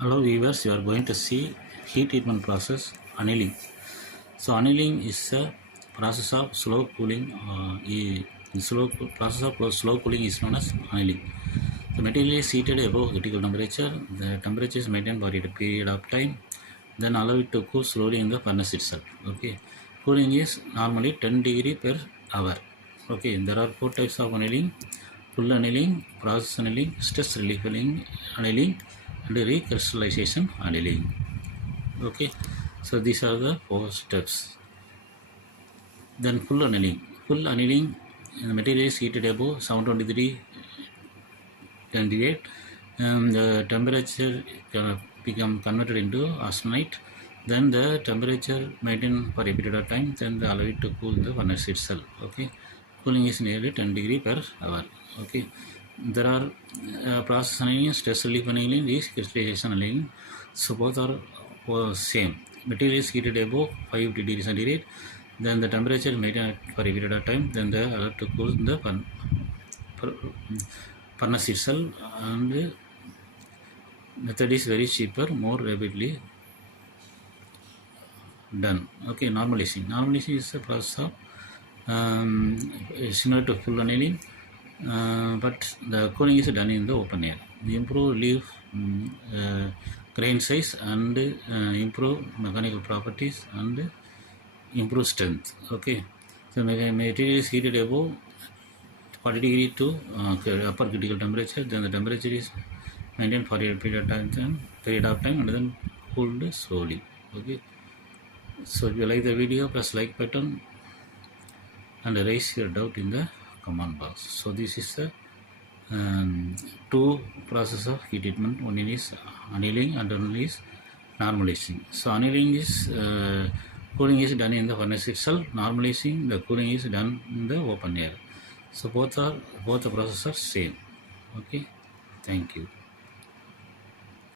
Hello viewers, you are going to see heat treatment process annealing. So annealing is a process of slow cooling. Process of slow cooling is known as annealing. The material is heated above critical temperature. The temperature is maintained for a period of time. Then allow it to cool slowly in the furnace itself. Okay, cooling is normally 10 degree per hour. Okay, there are four types of annealing: full annealing, process annealing, stress relief annealing, and recrystallization annealing. Okay, so these are the four steps. Then full annealing. Full annealing, the material is heated above 723 centigrade. The temperature become converted into austenite. Then the temperature maintained for a period of time. Then they allow it to cool the furnace itself. Okay, cooling is nearly 10 degree per hour. Okay, there are process annealing, stress relief annealing, recrystallization annealing. So both are same. Material is heated above 5 degrees centigrade. Then the temperature maintained for a period of time. Then they allow to cool the furnace itself, and method is very cheaper, more rapidly done. Okay, normalizing. Normalizing is a process of similar to full annealing, but the cooling is done in the open air. We improve relief, grain size, and improve mechanical properties and improve strength. Okay, so material is heated above 40 degree to upper critical temperature. Then the temperature is maintained for a period of time and then cooled slowly. Okay, so if you like the video, press like button and raise your doubt in the comment box. So this is the two process of heat treatment. One is annealing and another is normalizing. So annealing is cooling is done in the furnace itself. Normalizing, the cooling is done in the open air. So both the processes are same. Okay, thank you.